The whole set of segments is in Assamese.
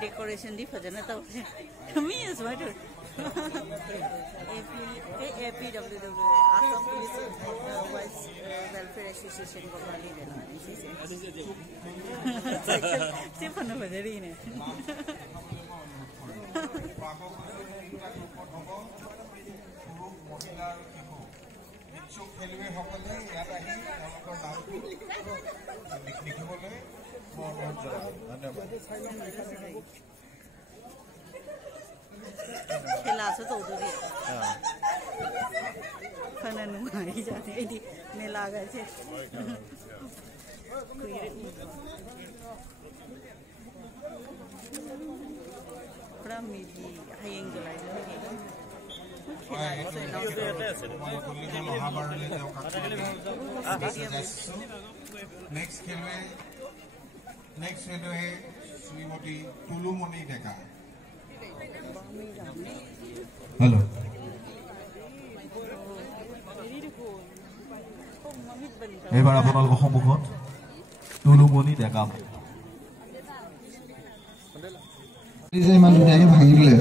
डेकोरेशन दी फजन तो me is what APWW Assam police vice welfare association को वाली देना से फन बजरी ने খেলুৱৈ সকলে ইয়াত আহি তেওঁলোকৰ নামটো লিখিবলৈ অনুৰোধ জনালোঁ ধন্যবাদ खेला से तो उधर ही फना नुमाई जाते हैं दी मेला गए थे बड़ा मीठी हाइंग जलाई जो है नेक्स्ट खेलुवै श्रीमती टुलुमणि डेका हेलो এবাৰ আপোনালোকৰ সন্মুখত টুলুমণি ডেকা ইমান ধুনীয়াকে ভাঙি দিলে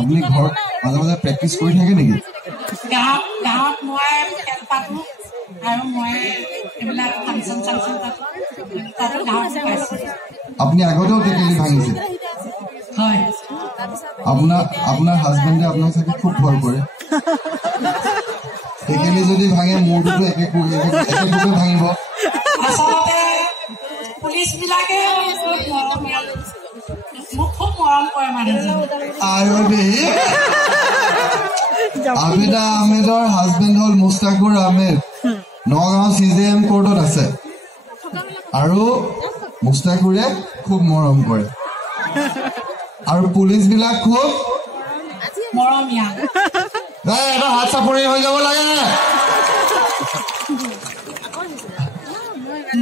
আপুনি ঘৰত মাজে মাজে প্ৰেক্টিচ কৰি থাকে নেকি গাঁৱত মই খেল পাতো আৰু মই এইবিলাক ফাংচন চাংচন পাতো আপুনি আগতেও টেকেলি ভাঙিছে হয় আপোনাৰ হাজবেণ্ডে আপোনাক চাগে খুব ভয় কৰে টেকেলি যদি ভাঙে মূৰটোতো একে ভাঙিব আচলতে পুলিচ বিলাকে মোক খুব মৰম কৰে মানে আবিদা আহমেদৰ হাজবেণ্ড হ'ল মুস্তাকুৰ আহমেদ নগাঁও CJM কোৰ্টত আছে আৰু মুস্তাকুৰে খুব মৰম কৰে আৰু পুলিচ বিলাক খুব মৰমীয়া এটা হাত চাপৰি হৈ যাব লাগে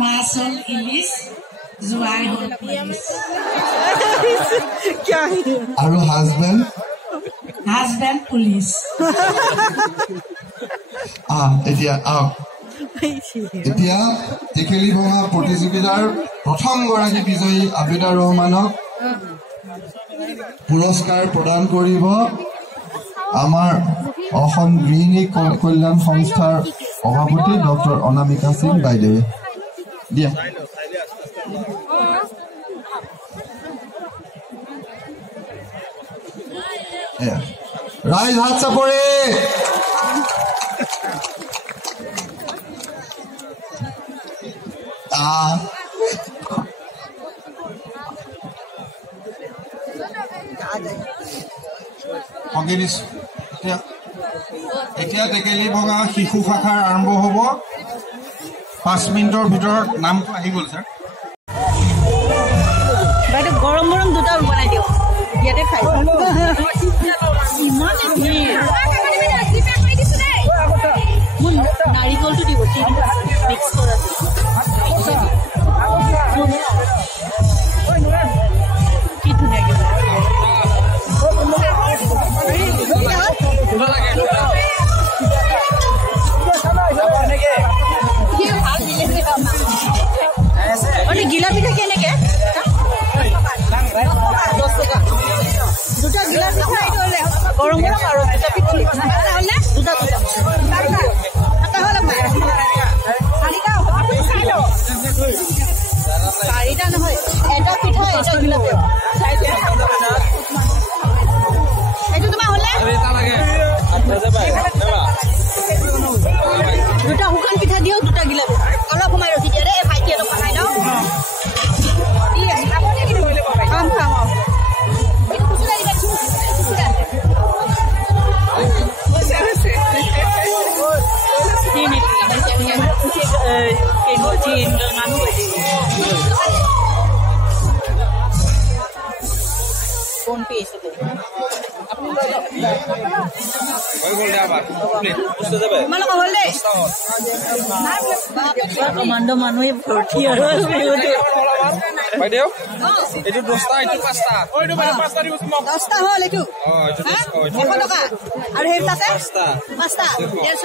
মাছ হ'ল ইলিচ জোৱাই হ'ল পুলিচ আৰু হাজবেণ্ড পুলিচ এতিয়া টেকেলি ভঙা প্ৰতিযোগিতাৰ প্ৰথম গৰাকী বিজয়ী আবিদা ৰহমানক পুৰস্কাৰ প্ৰদান কৰিব আমাৰ অসম গৃহিণী কল্যাণ সংস্থাৰ সভাপতি ডক্টৰ অনামিকা সিং বাইদেৱে দিয়া ৰাইজ হাত চাপৰি এতিয়া টেকেলি ভঙা শিশু শাখাৰ আৰম্ভ হ'ব 5 মিনিটৰ ভিতৰত নামটো আহি গ'ল ছাৰ বাইদেউ গৰম গৰম দুটা বনাই দিওঁ ইয়াতে খাই ইমান মোৰ নাৰিকলটো দিব মিক্স কৰা কি ধুনীয়াকে গিলা পিঠা কেনেকে 10 টকা দুটা গিলা পিঠা গরম গরম আর দুটা পিঠা তাহলে দুটা চাৰিটা নহয় এটা পিঠা এটা গিলা এইটো তোমাৰ হলে দুটা শুকান পিঠা দিও দুটা গিলা অলপ সময় ৰখি দিয়া ৰে ভাইটি অলপ খাই লও খাম फोन पे कमांडो মানুহে ভৰ্তি আৰু বাইদেউ এইটো 10টা এইটো 5টা ওইটো বাইদেউ 5টা দিব তোমাক 10টা হল এইটো এইটো 100 টকা আৰু হেৰ তাতে 5টা 150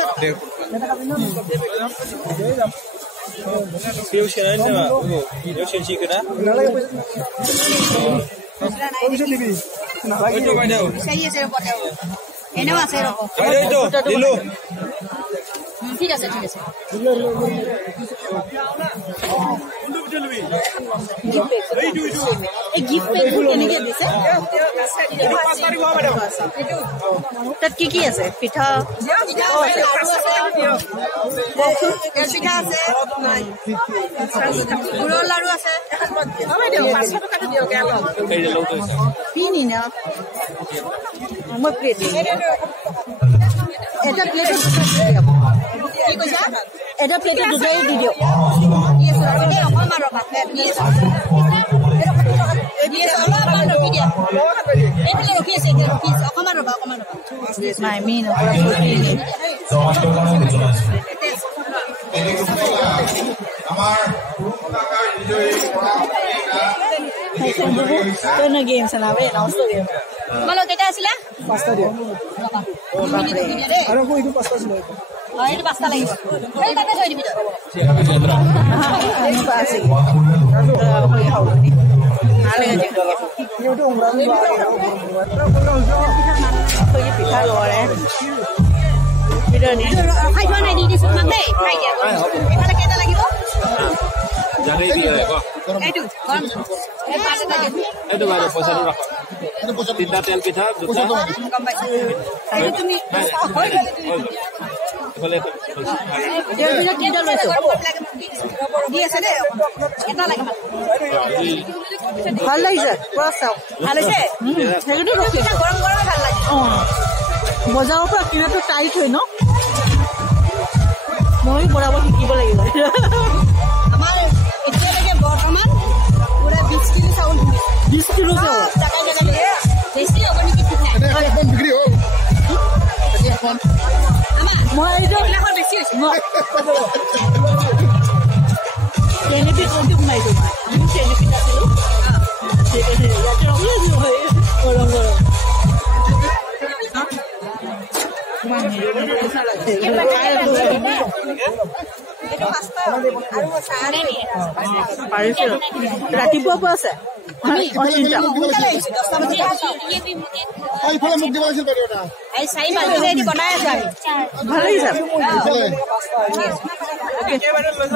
টাকা Siêu xe đấy mà. Siêu xe chi cái đó. Ôi tôi bay đâu? এনেও আছে ৰব Bay đây tôi. Đi luôn. ঠিক আছে ঠিক আছে এই গিফট পেকবোৰ কেনেকে দিছে তাত কি আছে পিঠা পিঠা আছে গুড়ৰ লাড়ু আছে পিনি না মই প্লেট এটা প্লেটত কি কৈছা এটা প্লেটত দুটাই দি দিও অকমান ৰবা অকমান ৰবা নাই মিন গেম চানাবে তোমালোক কেইটা আছিলা এইটো পাঁচটা লাগিব তাতে থৈ দিবি পিঠা লৰে খাই থোৱা নাই দি দিছো তোমাক দেই খাই দিয়া পিঠাটা কেইটা লাগিব জানেই দিয়ে এইটো এইটো বাৰু পইচাটো ৰাখ তিনটা তেল পিঠা দুটা গম পাইছো এইটো তুমি ইফালে তিনটা লৈছো দি আছে দেই এটা লাগে ভাল লাগিছে পুৰা চাওক ভাল হৈছে সেইটো ৰখি গৰম গৰমে ভাল লাগে বজাৰৰ পৰা কিনাটো টাইট হয় ন মই বনাব শিকিব লাগিব আমাৰ এতিয়ালৈকে বৰ্তমান পুৰা 20 কিলো চাউল 20 কিলো চাউল বেছি হ'ব নেকি ঠিক নাই এখন বিক্ৰী হ'ল এখন মই এইটো বেছি হৈছে বেনিফিট কোনটো বনাইছো বেনিফিট আছিল ইয়াতে ৰখি আছো গৰম গৰম ৰাতিপুৱা পৰা আছে বনাই আছো ভাল লাগিছে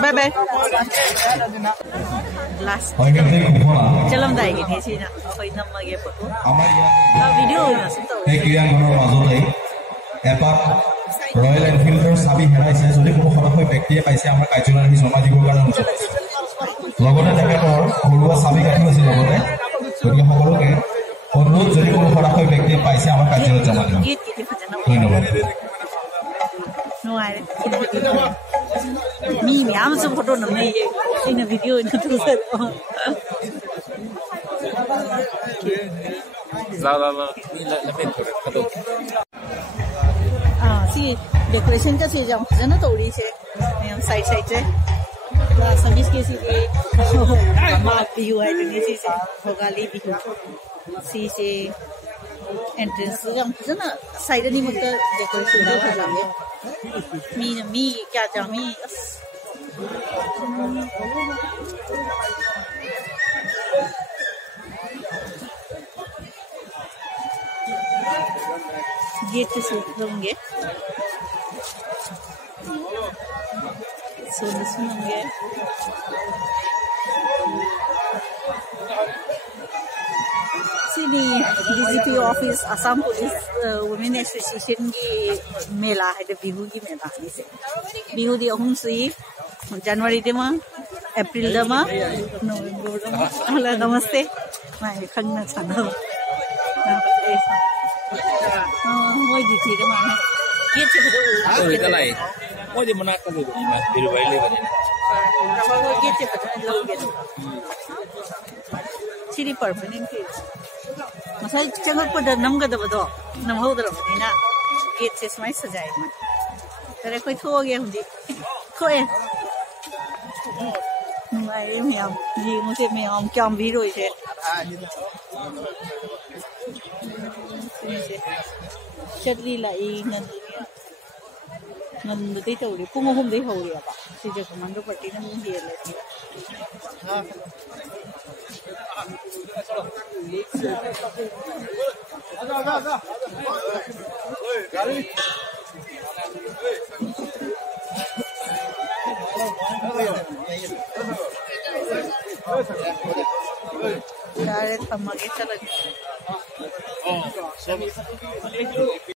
বাই বাই চলম যায়গে ভিডিঅ' এপাক ৰয়েল এনফিল্ডৰ চাবি হেৰাইছে যদি কোনো সদস্য ব্যক্তিয়ে পাইছে আমাৰ কাৰ্যালয়ত আমি জমা দিবৰ কাৰণে অনুৰোধ কৰিছোঁ লগতে তেখেতৰ ঘৰুৱা চাবি কাঠি আছে লগতে গতিকে সকলোকে অনুৰোধ যদি কোনো সদস্য ব্যক্তিয়ে পাইছে আমাৰ কাৰ্যালয়ত জমা দিব ধন্যবাদ 미 아무튼 포도는 내 이는 비디오는 두세 सी डेकोरेशन का चीज हम जना तोड़ी छे हम साइड साइड से सर्विस के सी मार्क व्यू है दुनिया सी से भोगाली व्यू सी से एंट्रेंस हम जना साइड नहीं मत डेकोरेशन का जागे मी क्या जामी गेट से होंगे सुनेंगे सिनी DGP office Assam police women association की मेला है बिहू की मेला से बिहू दी अहम से जनवरी दे में अप्रैल दे में नवंबर दे में हेलो नमस्ते मैं खंगना छाना moi di thi cái mà biết chứ rồi cái này moi di mana cái gì mà đi về lên vậy moi biết chứ phải lâu biết chili permanent kids masa channel pada nam ga da bado nam ho da ni na get से smai sajai ma tere koi tho ge hundi khoi mai mèo gì mo se mèo chom bi rồi thế चटली लाई ꯉꯟꯕꯗꯩ ꯇꯧꯔꯤ ꯄꯨꯡ 3ꯗꯩ ꯍꯧꯔꯦꯕ ꯁꯤꯁꯦ ꯀꯃꯥꯟꯗꯣ ꯄꯥꯔꯇꯤꯅ ꯑꯃꯨꯛ ꯍꯦꯜꯂꯦ यार थम्मा के चला